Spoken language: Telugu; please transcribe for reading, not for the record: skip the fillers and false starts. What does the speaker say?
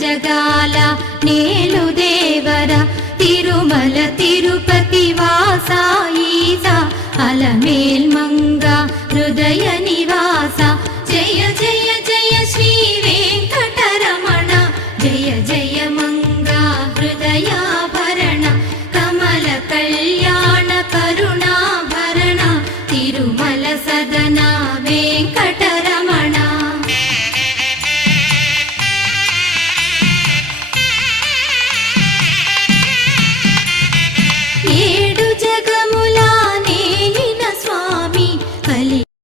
జగాల నేలు దేవర తిరుమల తిరుపతి వాసా ఈసా అలమేల్ మంగ హృదయ నివాస జయ జయ జయ శ్రీ వెంకటరమణ జయ జయ మంగ హృదయాభరణ కమల కళ్యాణ కరుణాభరణ తిరుమల సదనా